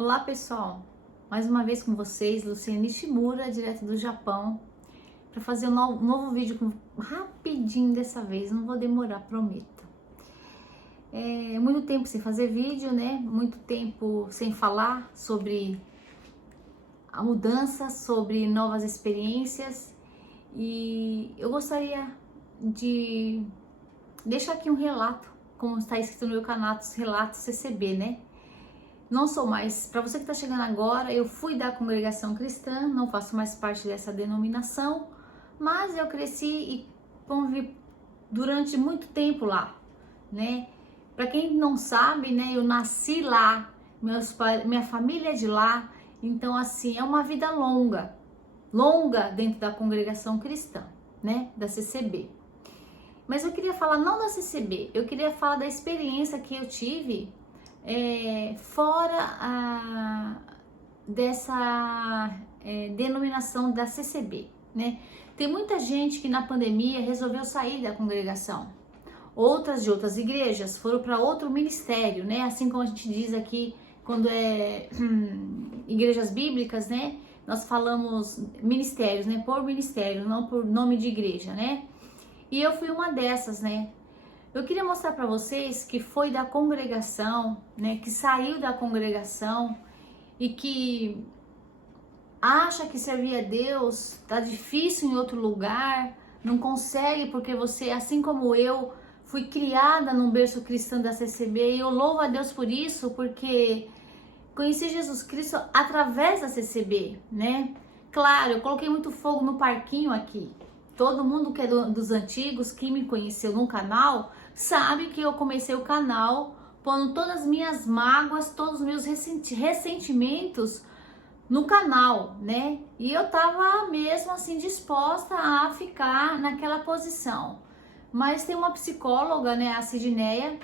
Olá pessoal, mais uma vez com vocês, Luciane Nishimura, direto do Japão, para fazer um novo vídeo rapidinho dessa vez, não vou demorar, prometo. Muito tempo sem fazer vídeo, né? Muito tempo sem falar sobre a mudança, sobre novas experiências, e eu gostaria de deixar aqui um relato, como está escrito no meu canal, Relatos CCB, né? Não sou mais, para você que está chegando agora, eu fui da congregação cristã, não faço mais parte dessa denominação, mas eu cresci e convivi durante muito tempo lá, né? Para quem não sabe, né, eu nasci lá, minha família é de lá, então assim, é uma vida longa dentro da congregação cristã, né, da CCB. Mas eu queria falar não da CCB, eu queria falar da experiência que eu tive fora dessa denominação da CCB, né? Tem muita gente que na pandemia resolveu sair da congregação. Outras de outras igrejas foram para outro ministério, né? Assim como a gente diz aqui quando igrejas bíblicas, né? Nós falamos ministérios, né? Por ministério, não por nome de igreja, né? E eu fui uma dessas, né? Eu queria mostrar para vocês que foi da congregação, né, que saiu da congregação e que acha que servir a Deus tá difícil em outro lugar, não consegue porque você, assim como eu, fui criada num berço cristão da CCB e eu louvo a Deus por isso, porque conheci Jesus Cristo através da CCB, né? Claro, eu coloquei muito fogo no parquinho aqui. Todo mundo que é dos antigos, que me conheceu no canal, sabe que eu comecei o canal pondo todas as minhas mágoas, todos os meus ressentimentos no canal, né? E eu tava mesmo assim disposta a ficar naquela posição. Mas tem uma psicóloga, né, a Sidneia,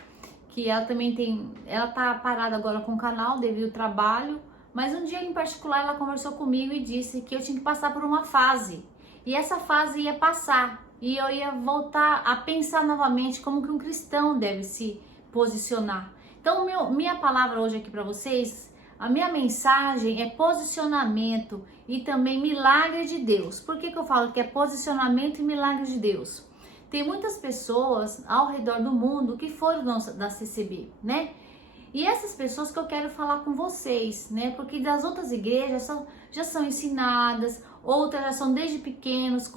que ela também ela tá parada agora com o canal devido ao trabalho, mas um dia em particular ela conversou comigo e disse que eu tinha que passar por uma fase. E essa fase ia passar e eu ia voltar a pensar novamente como que um cristão deve se posicionar. Então, minha palavra hoje aqui para vocês, a minha mensagem é posicionamento e também milagre de Deus. Por que eu falo que é posicionamento e milagre de Deus? Tem muitas pessoas ao redor do mundo que foram da CCB, né? E essas pessoas que eu quero falar com vocês, né? Porque das outras igrejas já são ensinadas, outras já são desde pequenos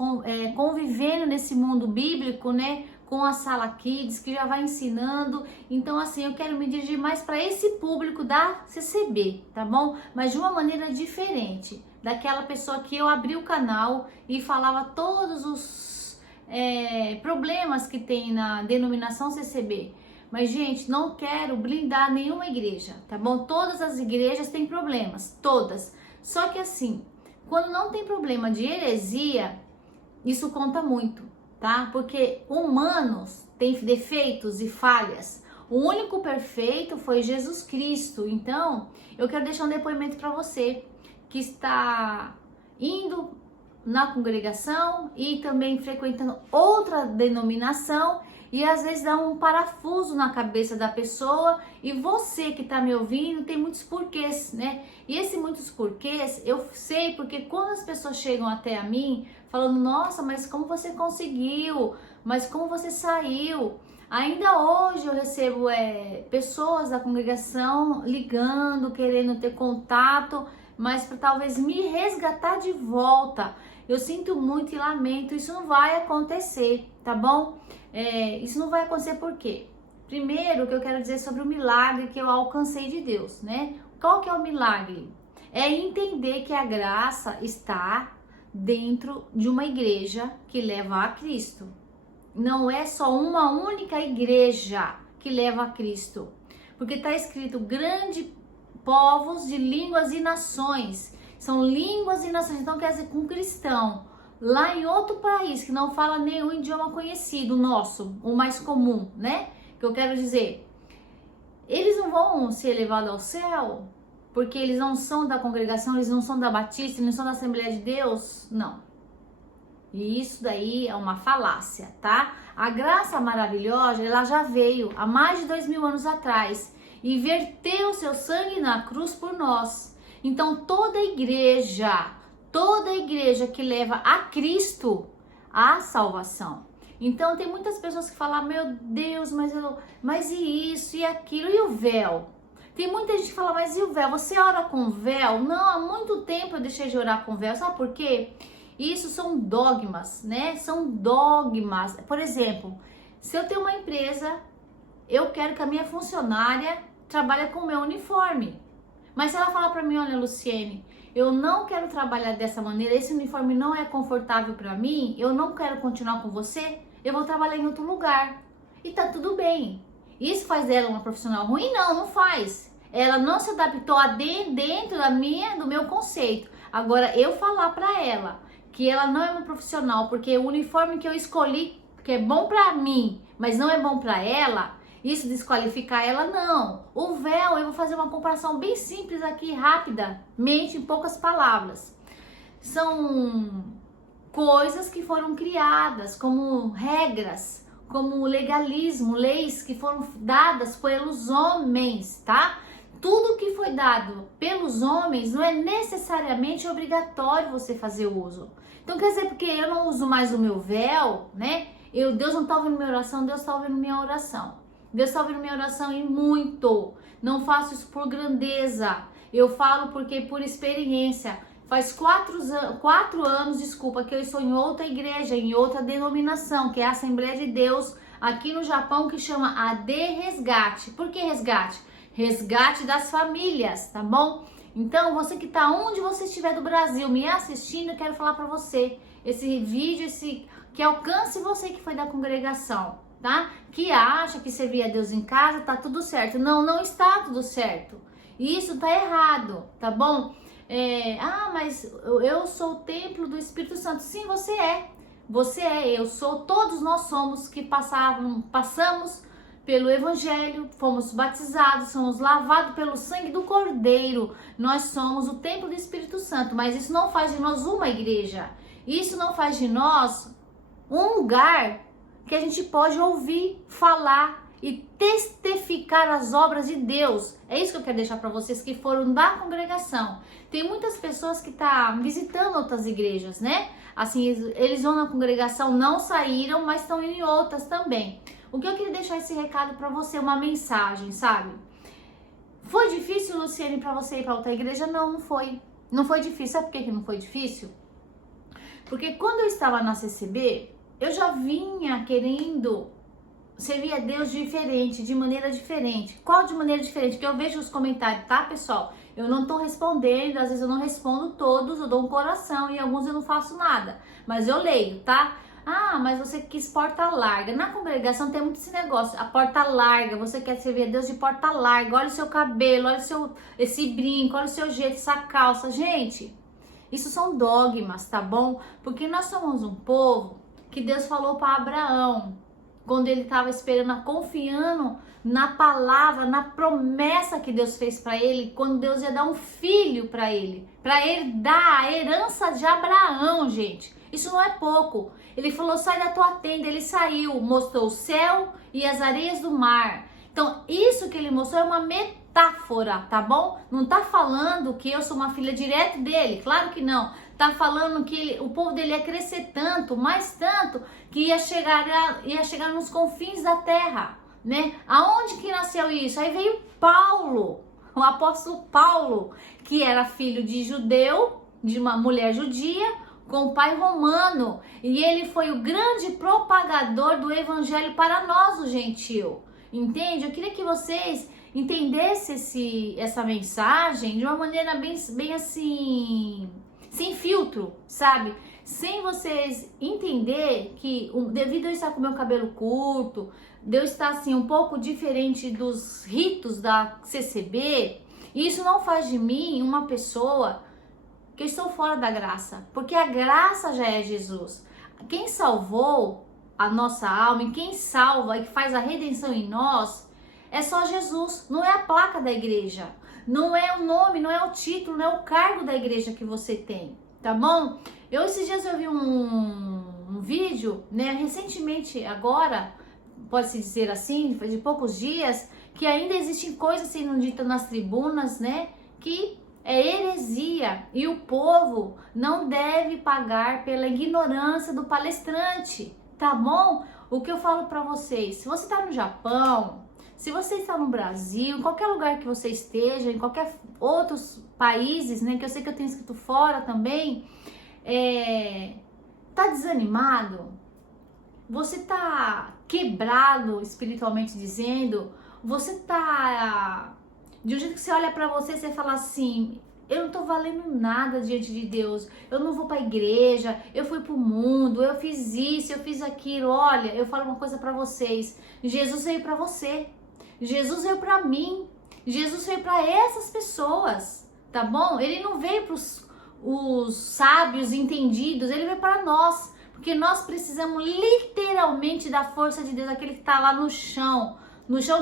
convivendo nesse mundo bíblico, né? Com a Sala Kids, que já vai ensinando. Então, assim, eu quero me dirigir mais para esse público da CCB, tá bom? Mas de uma maneira diferente daquela pessoa que eu abri o canal e falava todos os problemas que tem na denominação CCB. Mas, gente, não quero blindar nenhuma igreja, tá bom? Todas as igrejas têm problemas, todas. Só que assim, quando não tem problema de heresia, isso conta muito, tá? Porque humanos têm defeitos e falhas. O único perfeito foi Jesus Cristo. Então, eu quero deixar um depoimento para você que está indo na congregação e também frequentando outra denominação e às vezes dá um parafuso na cabeça da pessoa e você que tá me ouvindo tem muitos porquês, né? E esses muitos porquês eu sei porque quando as pessoas chegam até a mim falando, nossa, mas como você conseguiu? Mas como você saiu? Ainda hoje eu recebo pessoas da congregação ligando, querendo ter contato, mas para talvez me resgatar de volta. Eu sinto muito e lamento, isso não vai acontecer, tá bom? Isso não vai acontecer por quê? Primeiro, o que eu quero dizer sobre o milagre que eu alcancei de Deus, né? Qual que é o milagre? É entender que a graça está dentro de uma igreja que leva a Cristo. Não é só uma única igreja que leva a Cristo. Porque está escrito, grande povos de línguas e nações. São línguas e nações, então quer dizer, com cristão, lá em outro país que não fala nenhum idioma conhecido, nosso, o mais comum, né? Que eu quero dizer, eles não vão ser elevados ao céu porque eles não são da congregação, eles não são da Batista, eles não são da Assembleia de Deus, não. E isso daí é uma falácia, tá? A graça maravilhosa, ela já veio há mais de 2000 anos atrás. e verteu o seu sangue na cruz por nós. Então toda igreja que leva a Cristo a salvação. Então tem muitas pessoas que falam, meu Deus, mas e isso e aquilo, e o véu? Tem muita gente que fala, mas e o véu? Você ora com véu? Não, há muito tempo eu deixei de orar com véu. Sabe por quê? Isso são dogmas, né? São dogmas. Por exemplo, se eu tenho uma empresa, eu quero que a minha funcionária trabalhe com o meu uniforme. Mas se ela falar para mim, olha, Luciene, eu não quero trabalhar dessa maneira, esse uniforme não é confortável para mim, eu não quero continuar com você, eu vou trabalhar em outro lugar. E tá tudo bem. Isso faz dela uma profissional ruim? Não, não faz. Ela não se adaptou a dentro do meu conceito. Agora, eu falar para ela que ela não é uma profissional, porque o uniforme que eu escolhi, que é bom para mim, mas não é bom para ela, isso desqualificar ela, não. O véu, eu vou fazer uma comparação bem simples aqui, rapidamente, em poucas palavras. São coisas que foram criadas como regras, como legalismo, leis que foram dadas pelos homens, tá? Tudo que foi dado pelos homens não é necessariamente obrigatório você fazer uso. Então quer dizer, porque eu não uso mais o meu véu, né? Deus não está ouvindo minha oração, Deus está ouvindo minha oração. Deus está ouvindo minha oração e muito. Não faço isso por grandeza. Eu falo porque por experiência. Faz 4 anos, que eu estou em outra igreja, em outra denominação, que é a Assembleia de Deus, aqui no Japão, que chama AD Resgate. Por que resgate? Resgate das famílias, tá bom? Então, você que tá onde você estiver do Brasil me assistindo, eu quero falar para você, esse vídeo, que alcance você que foi da congregação, tá? Que acha que servir a Deus em casa tá tudo certo. Não, não está tudo certo. Isso tá errado, tá bom? Mas eu sou o templo do Espírito Santo. Sim, você é. Você é, eu sou, todos nós somos que passamos pelo Evangelho, fomos batizados, somos lavados pelo sangue do Cordeiro. Nós somos o templo do Espírito Santo, mas isso não faz de nós uma igreja. Isso não faz de nós um lugar que a gente pode ouvir, falar e testificar as obras de Deus. É isso que eu quero deixar para vocês que foram da congregação. Tem muitas pessoas que estão visitando outras igrejas, né? Assim, eles vão na congregação, não saíram, mas estão indo em outras também. O que eu queria deixar esse recado para você, uma mensagem, sabe? Foi difícil, Luciene, para você ir para outra igreja? Não, não foi. Não foi difícil. Sabe por que não foi difícil? Porque quando eu estava na CCB, eu já vinha querendo servir a Deus diferente, de maneira diferente. Qual de maneira diferente? Que eu vejo os comentários, tá, pessoal? Eu não tô respondendo, às vezes eu não respondo todos, eu dou um coração e alguns eu não faço nada. Mas eu leio, tá? Ah, mas você quis porta larga. Na congregação tem muito esse negócio, a porta larga, você quer servir a Deus de porta larga. Olha o seu cabelo, olha esse brinco, olha o seu jeito, essa calça. Gente, isso são dogmas, tá bom? Porque nós somos um povo que Deus falou para Abraão, quando ele estava esperando, confiando na palavra, na promessa que Deus fez para ele, quando Deus ia dar um filho para ele dar a herança de Abraão, gente. Isso não é pouco. Ele falou, sai da tua tenda. Ele saiu, mostrou o céu e as areias do mar. Então, isso que ele mostrou é uma metáfora, tá bom? Não tá falando que eu sou uma filha direta dele, claro que não. Tá falando que o povo dele ia crescer tanto, mais tanto, que ia chegar nos confins da terra, né? Aonde que nasceu isso? Aí veio Paulo, o apóstolo Paulo, que era filho de judeu, de uma mulher judia, com o pai romano. E ele foi o grande propagador do evangelho para nós, o gentil. Entende? Eu queria que vocês entendessem essa mensagem de uma maneira bem assim, sem filtro, sabe? Sem vocês entender que devido a eu estar com meu cabelo curto, de eu estar assim um pouco diferente dos ritos da CCB, isso não faz de mim uma pessoa que eu estou fora da graça, porque a graça já é Jesus. Quem salvou a nossa alma e quem salva e faz a redenção em nós é só Jesus, não é a placa da igreja. Não é o nome, não é o título, não é o cargo da igreja que você tem, tá bom? Esses dias eu vi um vídeo, né, recentemente agora, pode-se dizer assim, de poucos dias, que ainda existem coisas sendo ditas nas tribunas, né? Que é heresia e o povo não deve pagar pela ignorância do palestrante, tá bom? O que eu falo para vocês, se você está no Japão, se você está no Brasil, em qualquer lugar que você esteja, em qualquer outros países, né, que eu sei que eu tenho escrito fora também, tá desanimado? Você tá quebrado espiritualmente dizendo? Você tá de um jeito que você olha para você e você fala assim: eu não tô valendo nada diante de Deus, eu não vou pra igreja, eu fui pro mundo, eu fiz isso, eu fiz aquilo. Olha, eu falo uma coisa para vocês: Jesus veio para você, Jesus veio para mim, Jesus veio para essas pessoas, tá bom? Ele não veio para os sábios entendidos, ele veio para nós, porque nós precisamos literalmente da força de Deus, aquele que tá lá no chão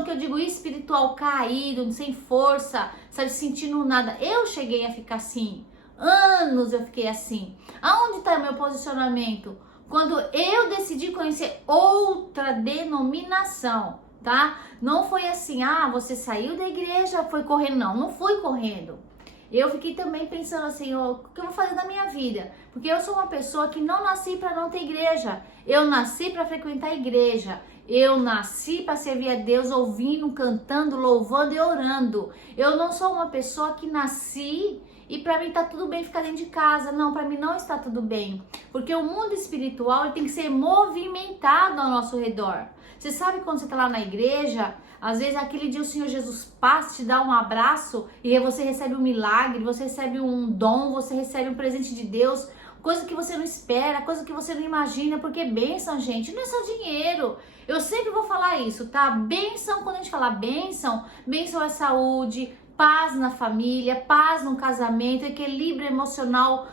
que eu digo espiritual, caído, sem força, sabe, sentindo nada. Eu cheguei a ficar assim, anos eu fiquei assim. Aonde está o meu posicionamento? Quando eu decidi conhecer outra denominação, tá? Não foi assim, você saiu da igreja, foi correndo, não fui correndo. Eu fiquei também pensando assim, o que eu vou fazer da minha vida? Porque eu sou uma pessoa que não nasci para não ter igreja. Eu nasci para frequentar a igreja. Eu nasci para servir a Deus ouvindo, cantando, louvando e orando. Eu não sou uma pessoa que nasci e para mim tá tudo bem ficar dentro de casa. Não, para mim não está tudo bem. Porque o mundo espiritual ele tem que ser movimentado ao nosso redor. Você sabe quando você tá lá na igreja, às vezes aquele dia o Senhor Jesus passa, te dá um abraço e você recebe um milagre, você recebe um dom, você recebe um presente de Deus, coisa que você não espera, coisa que você não imagina, porque bênção, gente, não é só dinheiro. Eu sempre vou falar isso, tá? Bênção, quando a gente fala bênção, bênção é saúde, paz na família, paz no casamento, equilíbrio emocional,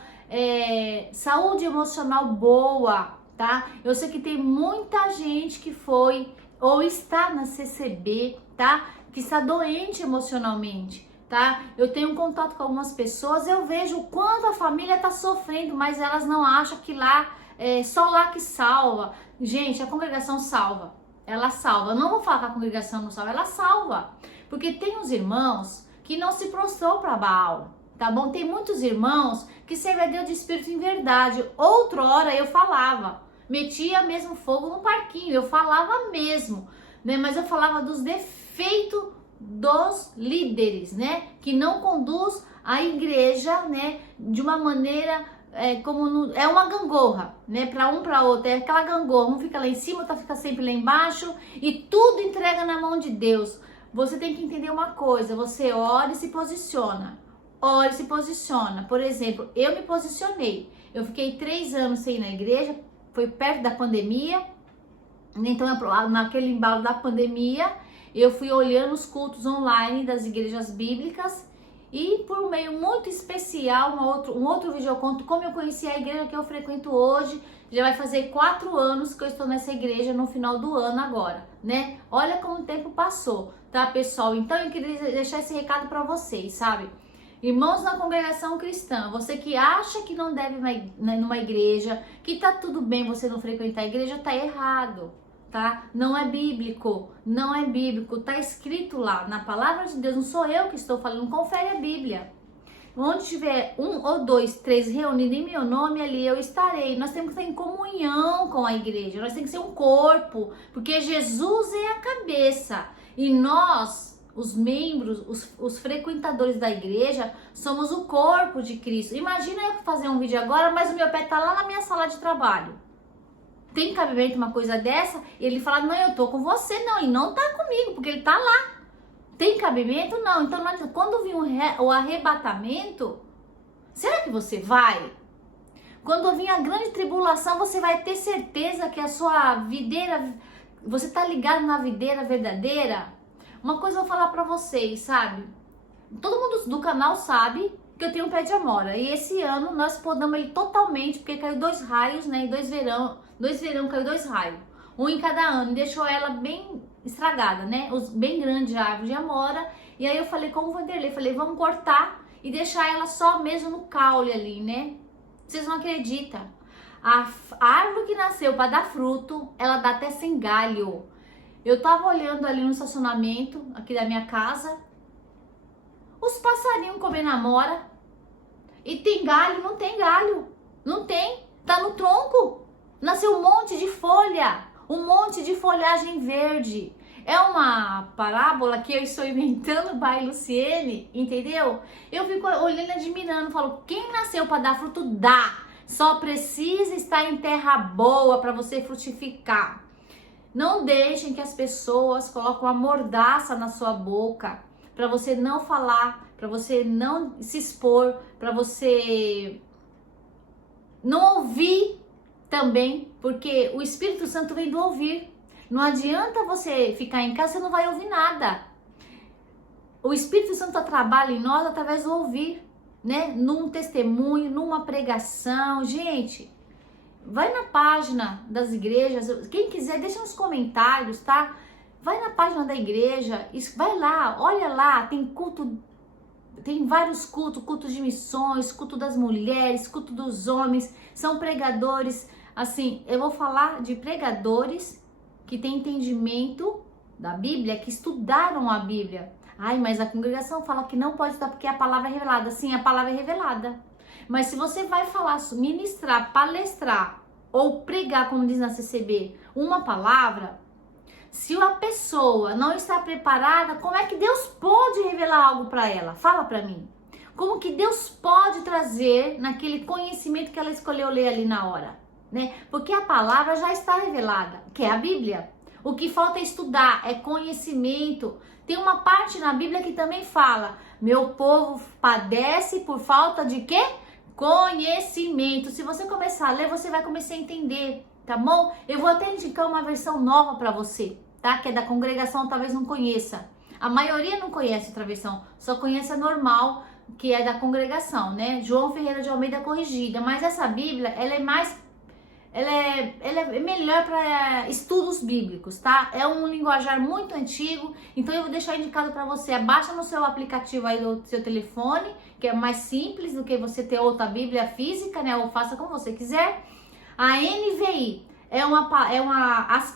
saúde emocional boa, tá? Eu sei que tem muita gente que foi ou está na CCB, tá? Que está doente emocionalmente, tá? Eu tenho um contato com algumas pessoas, eu vejo o quanto a família tá sofrendo, mas elas não acham que lá só lá que salva. Gente, a congregação salva, ela salva. Eu não vou falar que a congregação não salva, ela salva. Porque tem uns irmãos que não se prostrou para Baal, tá bom? Tem muitos irmãos que servem a Deus de espírito em verdade. Outrora eu falava, metia mesmo fogo no parquinho, eu falava mesmo, né? Mas eu falava dos defeitos dos líderes, né? Que não conduz a igreja, né? De uma maneira é uma gangorra, né? Para um para outro, é aquela gangorra, um fica lá em cima, outro fica sempre lá embaixo e tudo entrega na mão de Deus. Você tem que entender uma coisa, você ora e se posiciona. Ora e se posiciona. Por exemplo, eu me posicionei. Eu fiquei 3 anos sem ir na igreja, foi perto da pandemia. Então, naquele embalo da pandemia, eu fui olhando os cultos online das igrejas bíblicas e por um meio muito especial, um outro videoconto, como eu conheci a igreja que eu frequento hoje. Já vai fazer 4 anos que eu estou nessa igreja no final do ano agora, né? Olha como o tempo passou, tá, pessoal? Então eu queria deixar esse recado para vocês, sabe? Irmãos na congregação cristã, você que acha que não deve ir numa igreja, que tá tudo bem você não frequentar a igreja, tá errado, tá? Não é bíblico, não é bíblico, tá escrito lá na palavra de Deus, não sou eu que estou falando, confere a Bíblia. Onde tiver 1 ou 2, 3 reunidos em meu nome, ali eu estarei. Nós temos que estar em comunhão com a igreja, nós temos que ser um corpo, porque Jesus é a cabeça e nós, os membros, os frequentadores da igreja, somos o corpo de Cristo. Imagina eu fazer um vídeo agora, mas o meu pé tá lá na minha sala de trabalho. Tem cabimento uma coisa dessa? E ele fala, não, eu tô com você. Não, ele não tá comigo, porque ele tá lá. Tem cabimento? Não. Então, quando vir o arrebatamento, será que você vai? Quando vir a grande tribulação, você vai ter certeza que a sua videira, você tá ligado na videira verdadeira? Uma coisa eu vou falar pra vocês, sabe? Todo mundo do canal sabe que eu tenho um pé de amora. E esse ano nós podamos ele totalmente, porque caiu 2 raios, né? Em 2 verão caiu 2 raios. Um em cada ano. E deixou ela bem estragada, né? Bem grande a árvore de amora. E aí eu falei com o Vanderlei, falei, vamos cortar e deixar ela só mesmo no caule ali, né? Vocês não acreditam. A árvore que nasceu para dar fruto, ela dá até sem galho. Eu tava olhando ali no estacionamento aqui da minha casa, os passarinhos comendo amora. E tem galho? Não tem galho. Não tem. Tá no tronco. Nasceu um monte de folha. Um monte de folhagem verde. É uma parábola que eu estou inventando, by Luciene, entendeu? Eu fico olhando, admirando, falo, quem nasceu para dar fruto, dá. Só precisa estar em terra boa para você frutificar. Não deixem que as pessoas coloquem uma mordaça na sua boca para você não falar, para você não se expor, para você não ouvir também, porque o Espírito Santo vem do ouvir. Não adianta você ficar em casa, você não vai ouvir nada. O Espírito Santo trabalha em nós através do ouvir, né? Num testemunho, numa pregação. Gente, vai na página das igrejas, quem quiser, deixa nos comentários, tá? Vai na página da igreja, vai lá, olha lá, tem culto, tem vários cultos, culto de missões, culto das mulheres, culto dos homens, são pregadores, assim, eu vou falar de pregadores que têm entendimento da Bíblia, que estudaram a Bíblia. Ai, mas a congregação fala que não pode estar porque a palavra é revelada. Sim, a palavra é revelada. Mas se você vai falar, ministrar, palestrar ou pregar, como diz na CCB, uma palavra, se a pessoa não está preparada, como é que Deus pode revelar algo para ela? Fala para mim. Como que Deus pode trazer naquele conhecimento que ela escolheu ler ali na hora, né? Porque a palavra já está revelada, que é a Bíblia. O que falta é estudar, é conhecimento. Tem uma parte na Bíblia que também fala: meu povo padece por falta de quê? Conhecimento. Se você começar a ler, você vai começar a entender, tá bom? Eu vou até indicar uma versão nova para você, tá? Que é da congregação, talvez não conheça. A maioria não conhece outra versão, só conhece a normal, que é da congregação, né? João Ferreira de Almeida corrigida. Mas essa Bíblia, ela é melhor para estudos bíblicos, tá? É um linguajar muito antigo, então eu vou deixar indicado para você. Baixa no seu aplicativo aí do seu telefone, que é mais simples do que você ter outra Bíblia física, né? Ou faça como você quiser. A NVI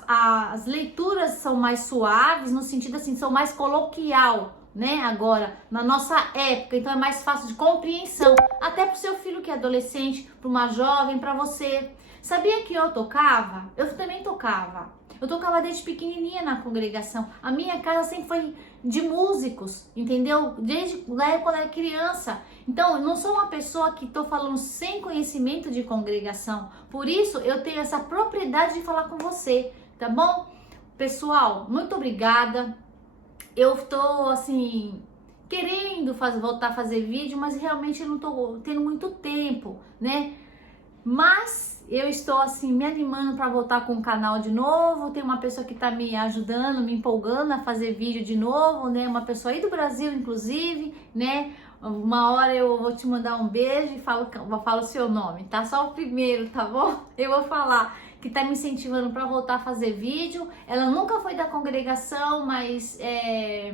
as leituras são mais suaves, no sentido assim, são mais coloquial, né? Agora, na nossa época, então é mais fácil de compreensão, até pro seu filho que é adolescente, para uma jovem, para você. Sabia que eu tocava? Eu também tocava. Eu tocava desde pequenininha na congregação. A minha casa sempre foi de músicos, entendeu? Desde quando eu era criança. Então, eu não sou uma pessoa que estou falando sem conhecimento de congregação. Por isso, eu tenho essa propriedade de falar com você, tá bom? Pessoal, muito obrigada. Eu estou, assim, querendo voltar a fazer vídeo, mas realmente eu não estou tendo muito tempo, né? Mas eu estou assim me animando para voltar com o canal de novo. Tem uma pessoa que está me ajudando, me empolgando a fazer vídeo de novo, né? Uma pessoa aí do Brasil, inclusive, né? Uma hora eu vou te mandar um beijo e falo o seu nome, tá? Só o primeiro, tá bom? Eu vou falar que tá me incentivando para voltar a fazer vídeo. Ela nunca foi da congregação, mas é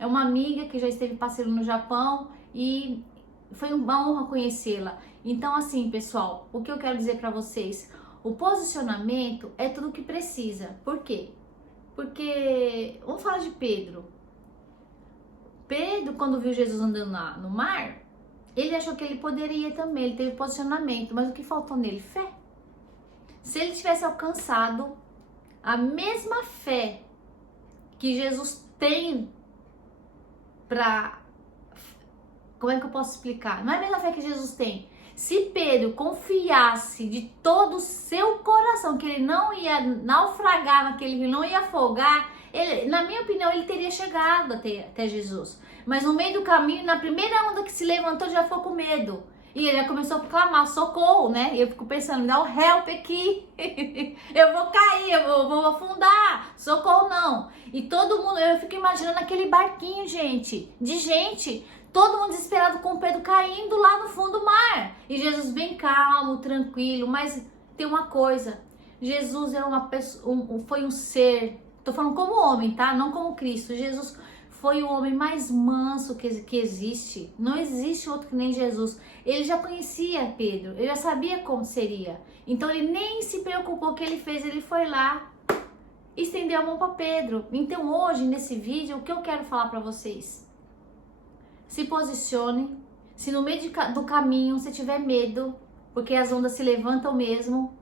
uma amiga que já esteve passeando no Japão e foi uma honra conhecê-la. Então, assim, pessoal, o que eu quero dizer para vocês, o posicionamento é tudo o que precisa. Por quê? Porque, vamos falar de Pedro. Pedro, quando viu Jesus andando no mar, ele achou que ele poderia também, ele teve posicionamento, mas o que faltou nele? Fé. Se ele tivesse alcançado a mesma fé que Jesus tem para... Como é que eu posso explicar? Não é a mesma fé que Jesus tem. Se Pedro confiasse de todo o seu coração que ele não ia naufragar naquele rio, não ia afogar, ele, na minha opinião, ele teria chegado até Jesus. Mas no meio do caminho, na primeira onda que se levantou, já ficou com medo. E ele já começou a clamar, socorro, né? E eu fico pensando, me dá um help aqui. Eu vou cair, eu vou afundar. Socorro não. E todo mundo, eu fico imaginando aquele barquinho, gente, todo mundo desesperado com o Pedro caindo lá no fundo do mar. E Jesus bem calmo, tranquilo. Mas tem uma coisa. Jesus era uma pessoa, foi um ser. Tô falando como homem, tá? Não como Cristo. Jesus foi o homem mais manso que existe. Não existe outro que nem Jesus. Ele já conhecia Pedro. Ele já sabia como seria. Então ele nem se preocupou o que ele fez. Ele foi lá estendeu a mão para Pedro. Então hoje, nesse vídeo, o que eu quero falar para vocês? Se posicione. Se no meio do caminho você tiver medo, porque as ondas se levantam mesmo,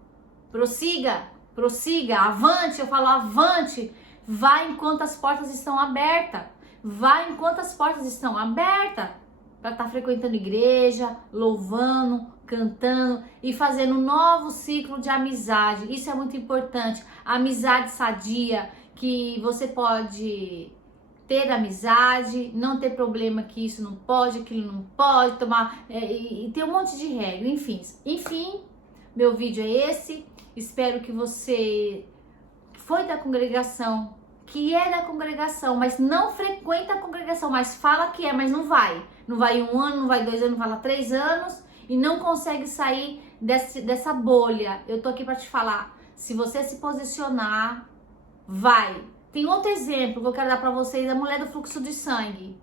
prossiga, avante, eu falo avante, vai enquanto as portas estão abertas, vai enquanto as portas estão abertas, para estar frequentando igreja, louvando, cantando e fazendo um novo ciclo de amizade. Isso é muito importante, amizade sadia, que você pode ter amizade, não ter problema que isso não pode, aquilo não pode, tomar, e ter um monte de regra, enfim, meu vídeo é esse. Espero que você foi da congregação, que é da congregação, mas não frequenta a congregação, mas fala que é, mas não vai 1 ano, não vai 2 anos, não vai lá 3 anos e não consegue sair dessa bolha. Eu tô aqui para te falar, se você se posicionar, vai. Tem outro exemplo que eu quero dar para vocês, a mulher do fluxo de sangue.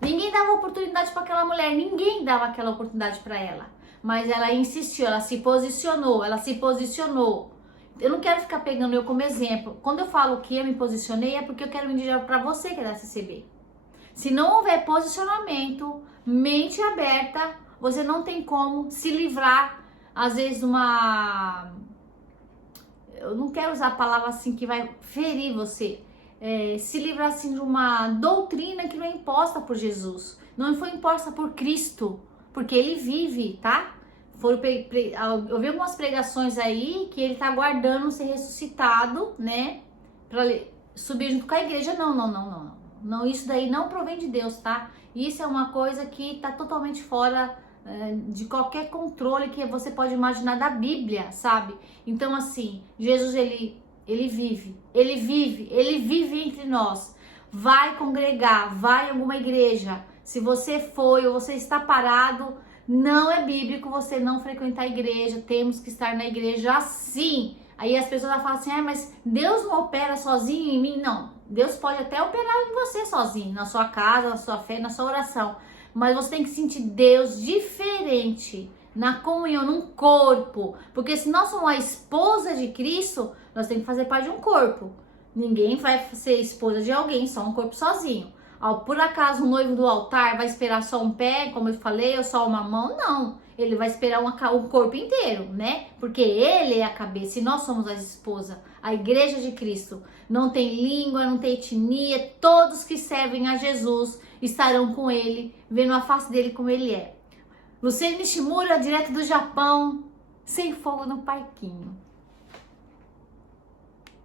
Ninguém dava oportunidade para aquela mulher, ninguém dava aquela oportunidade para ela. Mas ela insistiu, ela se posicionou. Eu não quero ficar pegando eu como exemplo. Quando eu falo que eu me posicionei, é porque eu quero me dirigir para você que é da CCB. Se não houver posicionamento, mente aberta, você não tem como se livrar, às vezes, eu não quero usar a palavra assim que vai ferir você, se livrar assim de uma doutrina que não é imposta por Jesus, não foi imposta por Cristo, porque ele vive, tá? Eu vi algumas pregações aí que ele tá aguardando ser ressuscitado, né? Pra subir junto com a igreja. Não, isso daí não provém de Deus, tá? Isso é uma coisa que tá totalmente fora de qualquer controle que você pode imaginar da Bíblia, sabe? Então assim, Jesus ele vive entre nós. Vai congregar, vai em alguma igreja. Se você foi ou você está parado, não é bíblico você não frequentar a igreja. Temos que estar na igreja sim. Aí as pessoas falam assim, mas Deus não opera sozinho em mim? Não, Deus pode até operar em você sozinho, na sua casa, na sua fé, na sua oração. Mas você tem que sentir Deus diferente, na comunhão, num corpo. Porque se nós somos a esposa de Cristo, nós temos que fazer parte de um corpo. Ninguém vai ser esposa de alguém, só um corpo sozinho. Por acaso o noivo do altar vai esperar só um pé, como eu falei, ou só uma mão? Não, ele vai esperar o corpo inteiro, né? Porque ele é a cabeça e nós somos a esposa, a igreja de Cristo. Não tem língua, não tem etnia, todos que servem a Jesus estarão com ele, vendo a face dele como ele é. Luciane Nishimura, direto do Japão, sem fogo no parquinho.